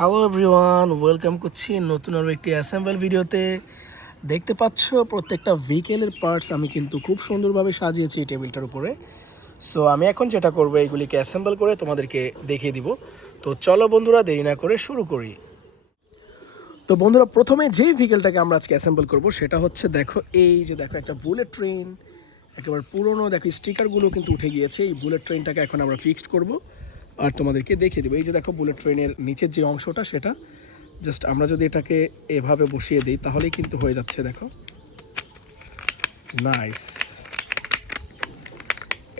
Hello everyone, welcome করছি নতুন আরও একটি অ্যাসেম্বল ভিডিওতে। দেখতে পাচ্ছ প্রত্যেকটা ভেহিকেলের পার্টস আমি কিন্তু খুব সুন্দরভাবে সাজিয়েছি এই টেবিলটার উপরে। সো আমি এখন যেটা করবো এইগুলিকে অ্যাসেম্বল করে তোমাদেরকে দেখিয়ে দিব। তো চলো বন্ধুরা, দেরি না করে শুরু করি। তো বন্ধুরা, প্রথমে যেই ভেহিকেলটাকে আমরা আজকে অ্যাসেম্বল করবো সেটা হচ্ছে, দেখো এই যে দেখো একটা বুলেট ট্রেন, একেবারে পুরনো, দেখো স্টিকারগুলো কিন্তু উঠে গিয়েছে। এই বুলেট ট্রেনটাকে এখন আমরা ফিক্সড করব আর তোমাদেরকে দেখিয়ে দেবো। এই যে দেখো বুলেট ট্রেনের নিচের যে অংশটা, সেটা জাস্ট আমরা যদি এটাকে এভাবে বসিয়ে দিই তাহলেই কিন্তু হয়ে যাচ্ছে। দেখো, নাইস।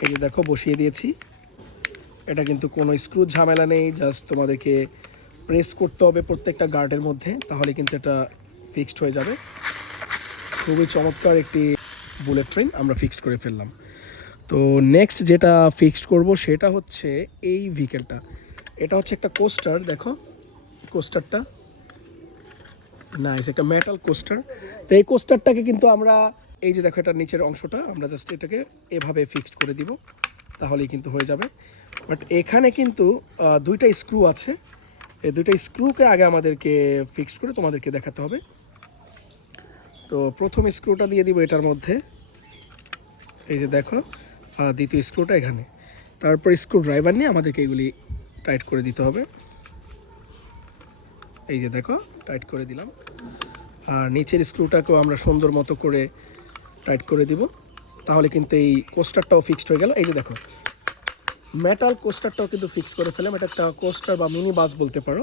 এই যে দেখো বসিয়ে দিয়েছি। এটা কিন্তু কোনো স্ক্রু ঝামেলা নেই, জাস্ট তোমাদেরকে প্রেস করতে হবে প্রত্যেকটা গার্ডের মধ্যে, তাহলে কিন্তু এটা ফিক্সড হয়ে যাবে। খুবই চমৎকার একটি বুলেট ট্রেন আমরা ফিক্সড করে ফেললাম। তো নেক্সট যেটা ফিক্সড করব সেটা হচ্ছে এই ভেহিকেলটা। এটা হচ্ছে একটা কোস্টার, দেখো কোস্টারটা নাইস, একটা মেটাল কোস্টার। তো এই কোস্টারটাকে কিন্তু আমরা এই যে দেখো এটার নিচের অংশটা আমরা জাস্ট এটাকে এভাবে ফিক্সড করে দিব, তাহলেই কিন্তু হয়ে যাবে। বাট এখানে কিন্তু দুইটা স্ক্রু আছে, এই দুইটা স্ক্রুকে আগে আমাদেরকে ফিক্সড করে তোমাদেরকে দেখাতে হবে। তো প্রথম স্ক্রুটা দিয়ে দিব এটার মধ্যে, এই যে দেখো, দ্বিতীয় স্ক্রুটা এখানে। তারপর স্ক্রু ড্রাইভার নিয়ে আমাদেরকে এগুলি টাইট করে দিতে হবে। এই যে দেখো টাইট করে দিলাম। আর নিচের স্ক্রুটাকেও আমরা সুন্দর মতো করে টাইট করে দিব, তাহলে কিন্তু এই কোস্টারটাও ফিক্সড হয়ে গেল। এই যে দেখো মেটাল কোস্টারটাও কিন্তু ফিক্সড করে ফেলাম। এটা একটা কোস্টার বা মিনি বাস বলতে পারো।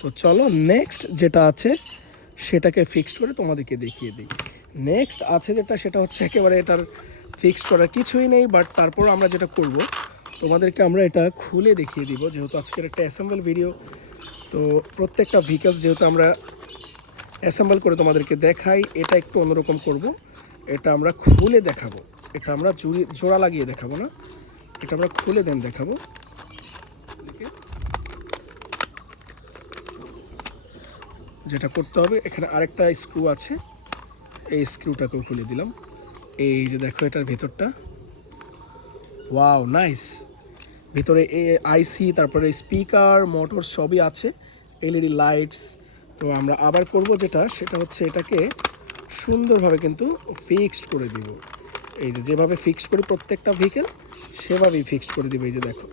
তো চলো নেক্সট যেটা আছে সেটাকে ফিক্সড করে তোমাদেরকে দেখিয়ে দিই। নেক্সট আছে যেটা, সেটা হচ্ছে একেবারে এটার ফিক্সড করার কিছুই নেই, বাট তারপর আমরা যেটা করব তোমাদেরকে আমরা এটা খুলে দেখিয়ে দিব, যেহেতু আজকের একটা অ্যাসেম্বল ভিডিও। তো প্রত্যেকটা ভেহিকলস যেহেতু আমরা অ্যাসেম্বল করে তোমাদেরকে দেখাই, এটা একটু অন্যরকম করব। এটা আমরা খুলে দেখাবো, এটা আমরা জোড়া লাগিয়ে দেখাবো না, এটা আমরা খুলে দেন দেখাবো। যেটা করতে হবে, এখানে আরেকটা স্ক্রু আছে, এই স্ক্রুটাকেও খুলে দিলাম। এই যে দেখো এটার ভেতরটা, ওয়াও নাইস। ভিতরে আইসি, তারপরে স্পিকার, মোটর সবই আছে, এলইডি লাইটস। তো আমরা আবার করব যেটা, সেটা হচ্ছে এটাকে সুন্দরভাবে কিন্তু ফিক্সড করে দিব। এই যে যেভাবে ফিক্সড করি প্রত্যেকটা ভেহিকেল, সেভাবেই ফিক্সড করে দিব। এই যে দেখো,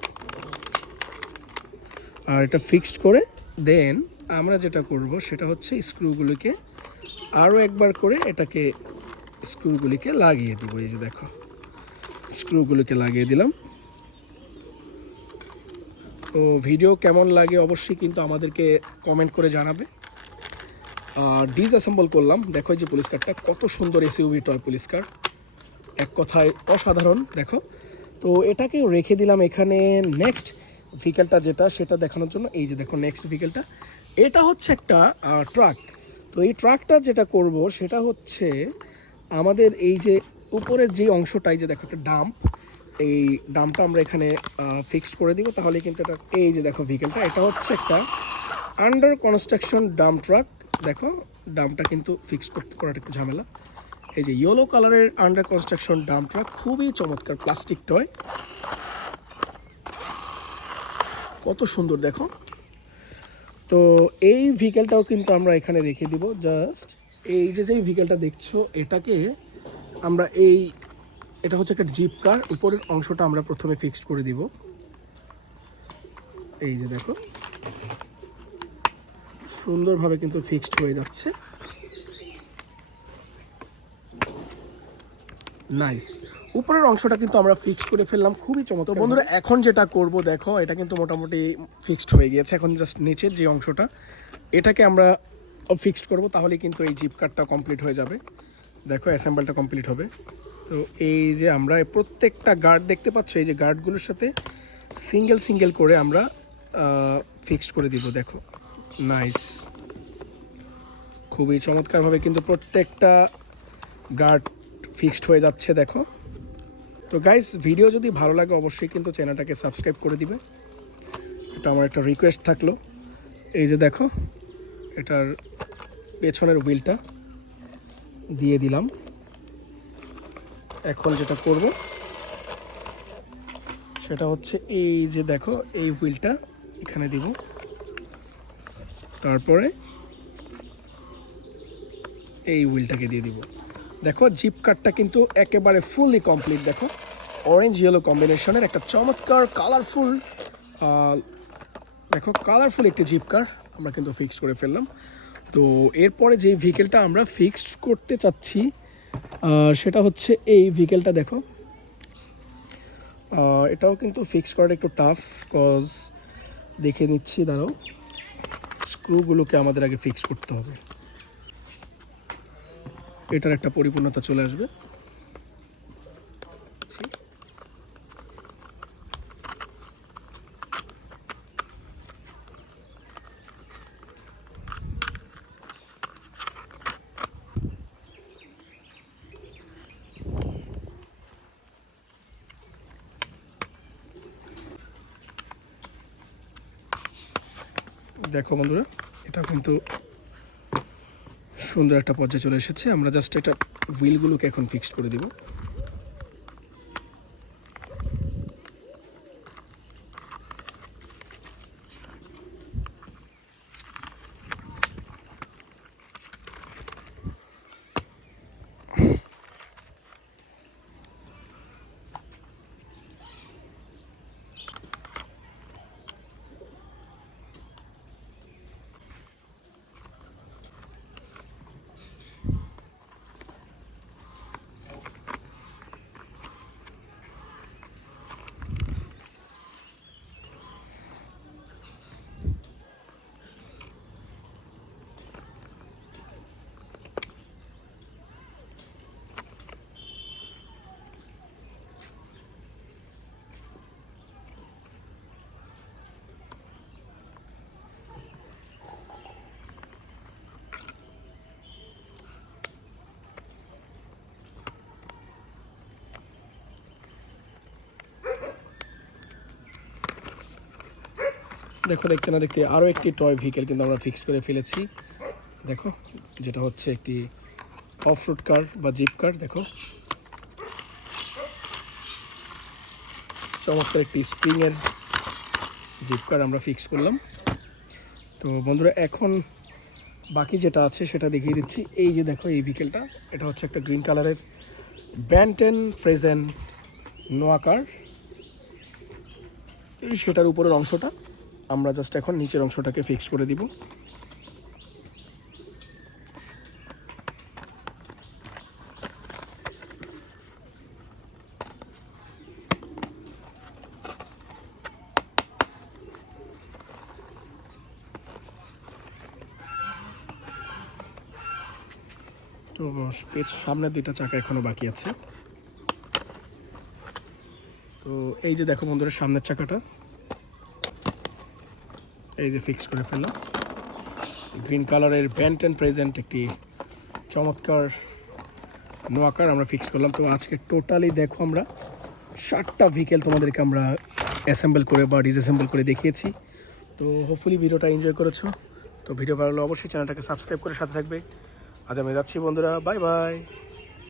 আর এটা ফিক্সড করে দেন আমরা যেটা করব সেটা হচ্ছে স্ক্রুগুলিকে আরও একবার করে এটাকে স্ক্রুগুলিকে লাগিয়ে দিব। এই যে দেখো স্ক্রুগুলিকে লাগিয়ে দিলাম। তো ভিডিও কেমন লাগে অবশ্যই কিন্তু আমাদেরকে কমেন্ট করে জানাবে। ডিসঅ্যাসেম্বল করলাম, দেখো এই যে পুলিশ কারটা কত সুন্দর, এসইউভি টয় পুলিশ কার, এক কথায় অসাধারণ। দেখো, তো এটাকেও রেখে দিলাম এখানে। নেক্সট ভেহিকেলটা যেটা, সেটা দেখানোর জন্য এই যে দেখো নেক্সট ভেহিকেলটা, এটা হচ্ছে একটা ট্রাক। তো এই ট্রাকটা যেটা করব সেটা হচ্ছে আমাদের এই যে উপরের যে অংশটাই, যে দেখো একটা ডাম্প, এই ডাম্পটা আমরা এখানে ফিক্সড করে দিব, তাহলে কিন্তু এটা, এই যে দেখো ভেহিকেলটা, এটা হচ্ছে একটা আন্ডার কনস্ট্রাকশন ডাম্প ট্রাক। দেখো ডাম্পটা কিন্তু ফিক্সড করাটা একটু ঝামেলা। এই যে ইয়েলো কালারের আন্ডার কনস্ট্রাকশন ডাম্প ট্রাক, খুবই চমৎকার, প্লাস্টিক টয়, কত সুন্দর দেখো। তো এই ভেহিকেলটাও কিন্তু আমরা এখানে রেখে দিব। জাস্ট এই যে যেই ভেহিকেলটা দেখছো, এটাকে আমরা এটা হচ্ছে একটা জিপ কার, উপরের অংশটা আমরা প্রথমে ফিক্সড করে দিব। এই যে দেখো সুন্দরভাবে কিন্তু ফিক্সড হয়ে যাচ্ছে, নাইস। উপরের অংশটা কিন্তু আমরা ফিক্সড করে ফেললাম, খুবই চমৎকার। বন্ধুরা, এখন যেটা করব দেখো, এটা কিন্তু মোটামুটি ফিক্সড হয়ে গিয়েছে। এখন জাস্ট নিচের যে অংশটা, এটাকে আমরা ফিক্সড করব, তাহলে কিন্তু এই জিপ কাটটা কমপ্লিট হয়ে যাবে। দেখো অ্যাসেম্বলটা কমপ্লিট হবে। তো এই যে আমরা প্রত্যেকটা গার্ড দেখতে পাচ্ছ, এই যে গার্ডগুলোর সাথে সিঙ্গেল সিঙ্গেল করে আমরা ফিক্সড করে দিব। দেখো নাইস, খুবই চমৎকারভাবে কিন্তু প্রত্যেকটা গার্ড ফিক্সড হয়ে যাচ্ছে। দেখো, তো গাইস, ভিডিও যদি ভালো লাগে অবশ্যই কিন্তু চ্যানেলটাকে সাবস্ক্রাইব করে দিবে, এটা আমার একটা রিকোয়েস্ট থাকলো। এই যে দেখো এটার পেছনের হুইলটা দিয়ে দিলাম। এখন যেটা করব সেটা হচ্ছে এই যে দেখো এই হুইলটা এখানে দিব। তারপরে এই হুইলটাকে দিয়ে দিব। দেখো জিপ কাটটা কিন্তু একেবারে ফুললি কমপ্লিট। দেখো অরেঞ্জ ইয়েলো কম্বিনেশনের একটা চমৎকার কালারফুল, দেখো কালারফুল একটি জিপ কার আমরা কিন্তু ফিক্সড করে ফেললাম। তো এরপরে যে ভেহিকেলটা আমরা ফিক্সড করতে চাচ্ছি সেটা হচ্ছে এই ভেহিকেলটা। দেখো এটাও কিন্তু ফিক্স করাটা একটু টাফ, কজ দেখে নিচ্ছি, দাঁড়াও, স্ক্রুগুলোকে আমাদের আগে ফিক্স করতে হবে, এটার একটা পরিপূর্ণতা চলে আসবে। দেখো বন্ধুরা, এটা কিন্তু সুন্দর একটা পর্যায়ে চলে এসেছে। আমরা জাস্ট এটা হুইলগুলোকে এখন ফিক্সড করে দিব। দেখো দেখতে না দেখতে আরও একটি টয় ভেহিকেল কিন্তু আমরা ফিক্স করে ফেলেছি। দেখো যেটা হচ্ছে একটি অফ রোড কার বা জিপ কার। দেখো চমৎকার একটি স্প্রিংয়ের জিপ কার আমরা ফিক্স করলাম। তো বন্ধুরা এখন বাকি যেটা আছে সেটা দেখিয়ে দিচ্ছি। এই যে দেখো এই ভেহিকেলটা, এটা হচ্ছে একটা গ্রিন কালারের ব্যান্টেন প্রেজেন্ট নোয়া কার। এই সেটার উপরের অংশটা আমরা জাস্ট এখন নিচের অংশটাকে ফিক্স করে দিব। তো সামনের দুইটা চাকা এখনো বাকি আছে। তো এই যে দেখো বন্ধুরা সামনের চাকাটা এই যে ফিক্স করে ফেললাম। গ্রিন কালারের ব্যান্টেন প্রেজেন্ট একটি চমৎকার নোয়াকার আমরা ফিক্স করলাম। তো আজকে টোটালি দেখো আমরা 7টা ভেহিকেল তোমাদেরকে আমরা অ্যাসেম্বল করে বা ডিসঅ্যাসেম্বল করে দেখিয়েছি। তো হোপফুলি ভিডিওটা এনজয় করেছো। তো ভিডিও ভালো লাগলে অবশ্যই চ্যানেলটাকে সাবস্ক্রাইব করে সাথে থাকবে। আজ আমি যাচ্ছি বন্ধুরা, বাই বাই।